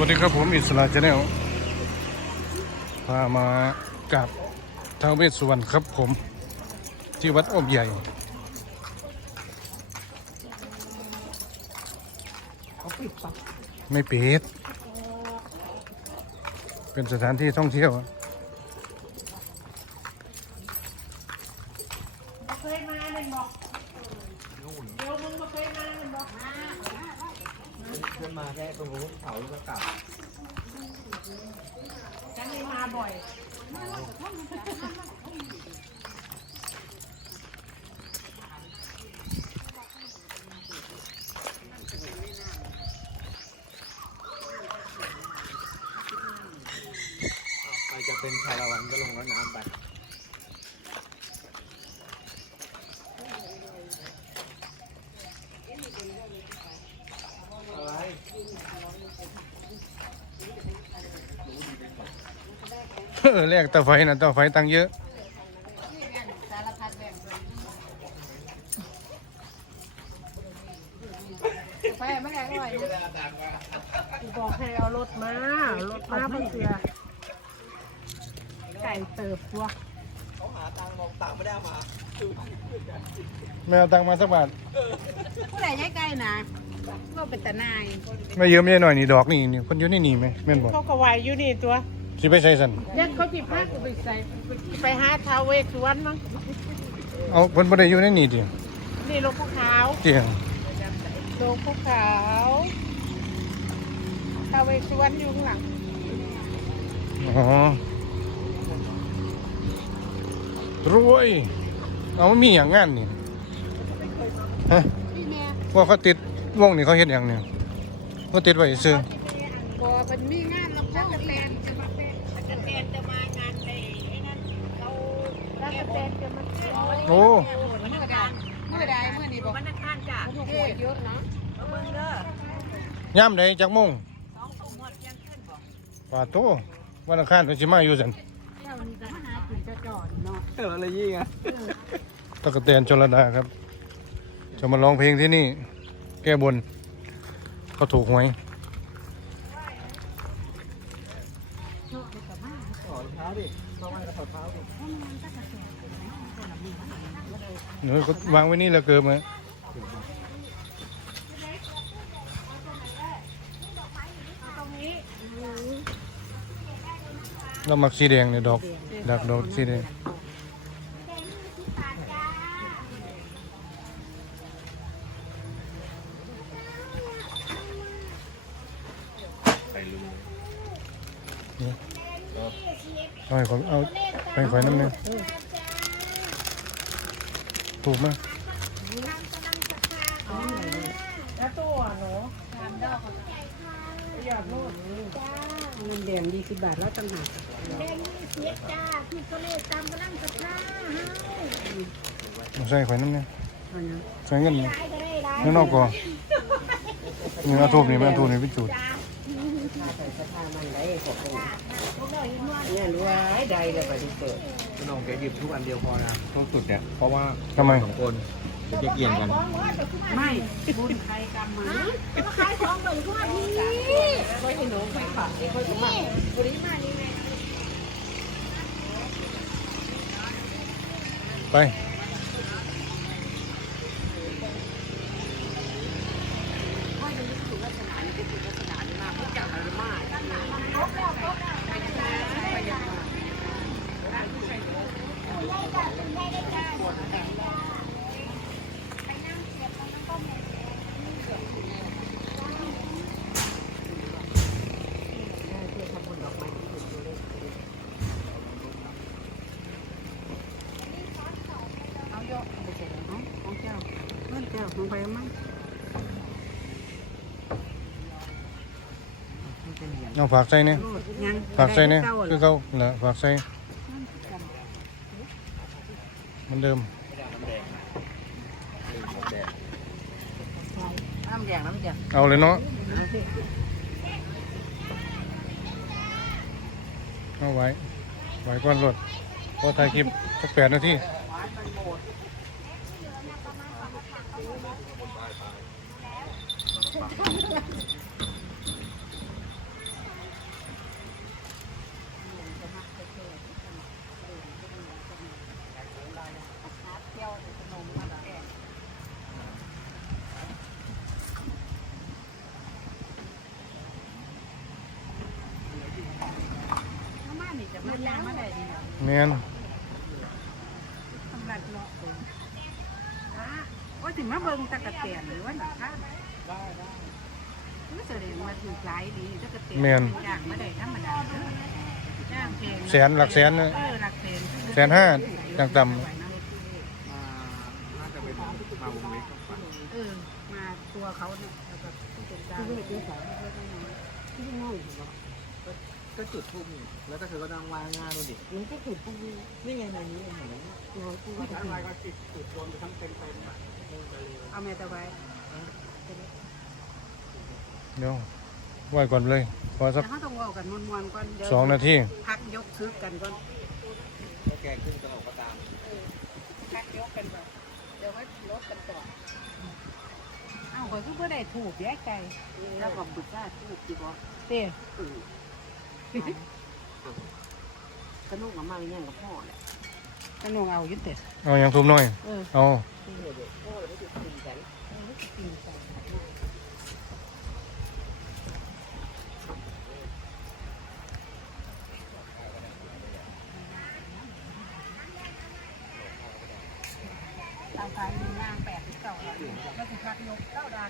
วัสดีครับผมอิสระชาแนลพามากับท้าวเวสสุวรรณครับผมที่วัดอบใหญ่ไม่ปิดเป็นสถานที่ท่องเที่ยว เคยมาเป็นบอกเดี๋ยวมึงมาเคยมาเป็นบอกมา ขึ้นมาแค่ ตรงนู้นเขาแล้วก็กลับฉันไม่มาบ่อยใครจะเป็นชาละวันก็ลงรถน้ำไปอะไร เออแลกเตาไฟนะเตาไฟตังค์เยอะสารพัดแบ่งไปไม่ได้อร่อยบอกให้เอารถมา รถมาเพื่อเสือไก่เติบตัวเขาหาตังค์บอกตังค์ไม่ได้เอามาไม่เอาตังค์มาสักบาทผู้ใดย้ายไก่นะก็เป็นตานาย ไม่เยอะไม่หน่อยนี่ดอกนี่นี่คนอยู่ในนี่ไหมแม่นบอกเขาก็ไหวอยู่นี่ตัว สิไปใส่สันยันเขาจีพากูไปใส่ไปหาท้าวเวสสุวรรณมั้งเอาคนบ่ได้อยู่ในนี่ดินี่หลวงพ่อขาวเจียงหลวงพ่อขาวท้าวเวสสุวรรณอยู่ข้างหลังอ๋อรวยเอามันมีอย่างงานนี่ฮะพี่แม่ว่าเขาติดวงนี่เขาเฮ็ดอย่างเนี่ยเขาติดไว้ซื้อพอมันมีงานรับจ้างกระแตนจะมาแตนกระแตนจะมางานไอ้ไอ้นั่นเราแล้วกระแตนจะมาเต้นโอ้เมื่อใดเมื่อใดเมื่อนี้บอกวันอังคารจ้ะเทศเยอะนะเบิ่งเด้อย่ามใดจักโมงสองทุ่มหมดยังขึ้นบอกป่าโตวันอังคารเพิ่นสิมาอยู่ซั่นเจ้านี่จะมาหากินจะจอดเนาะเอออะไรยี่ไงตะกะแตนชลดาครับ จะมาร้องเพลงที่นี่ แก้บนเขาถูกหวย ถอดรองเท้าดิเข้ามาก็ถอดเท้าดิหนูก็วางไว้นี่แล้วเกิดมาเรามักสีแดงเนี่ยดอกดักดอกสีแดงไปลุง เอาให้ผมเอาไปขอยน้ำเนี่ยถูกไหมแล้วตัวหนูอยากโลดเงินเดือนยี่สิบบาทแล้วต่างหากมาใส่ขอยน้ำเนี่ยเอานาะใส่เงินเนี่ยข้างนอกก่อนนี่เอาทูบนี่ไมาเอาทูบนี่ไปจุด เนี่ยรู้ว่าใดเลยไปดูเปิดพี่น้องแกหยิบทุกอันเดียวพอนะต้องสุดเนี่ยเพราะว่าทำไมสองคนเดี๋ยวจะเกี่ยงกัน ไม่บุญใครกรรมมาขายของเหมือนพวกนี้ก็ให้หนูไปฝากไอ้คนสมัครบริมานี่ไงไป เอาเยอะไปเสร็จแล้วของเจ้าเงินเจ้าของ ไปมั้งเอาฝากใส่เนี่ยยังฝากใส่เนี่ยคือเขาเหรอฝากใส่เหมันเดิมน้ำแดงน้ำแดงเอาเลยเนาะเอาไว้ไว้ก่อนรถพอถ่ายคลิปสักแปดนาที แมน ทำบัตรเนาะะว่าถึงมาเบิ่งตะกะแตนหรือว่าหนังข้างได้ได้ก็แสดงว่าถูกหลายดีตะกะแตนเป็นอย่างไม่ได้ธรรมดาเด้อย่างแพงแสนหลักแสนนะเออหลักแสนแสนห้าอย่างต่ำมาน่าจะเป็นมาวงเล็กมากกว่าเออมาตัวเขาเนี่ยแล้วก็ผู้จัดการที่เป็นสายเล็กๆน้อยๆที่ง่ายอยู่เนาะก็จุดทูบนี่แล้วก็เธอก็นั่งวางงานดูดิมันก็ถูกผู้นี้นี่ไงในนี้เห็นไหมน้อยผู้ว่าที่ทั้งลายก็ติดจุดโดนไปทั้งเต็มเต็มอะ เอาแม่ตะไว้เดี๋ยวไหวก่อนเลยพอสักแต่เขาต้องเว่ากันมวนๆก่อนเดี๋ยวสองนาทีพักยกซึกกันก่อนแล้วแกขึ้นกระโหลกกระตามพักยกกันก่อนเดี๋ยวว่าลดกันต่อเอ้าคนก็เพื่อได้ถูกแยกใจแล้วก็บุษราทูบดีบ่เต้เออสนุกกับมาเลี้ยงกับพ่อแหละ ขนมเอาอยุติเอาอย่างทุบหน่อย เออเอาที่เด็กพ่อไม่ได้กินกันตามการมีนางแปดสิบเก้าแล้วก็ถึงพักยกเก้าดา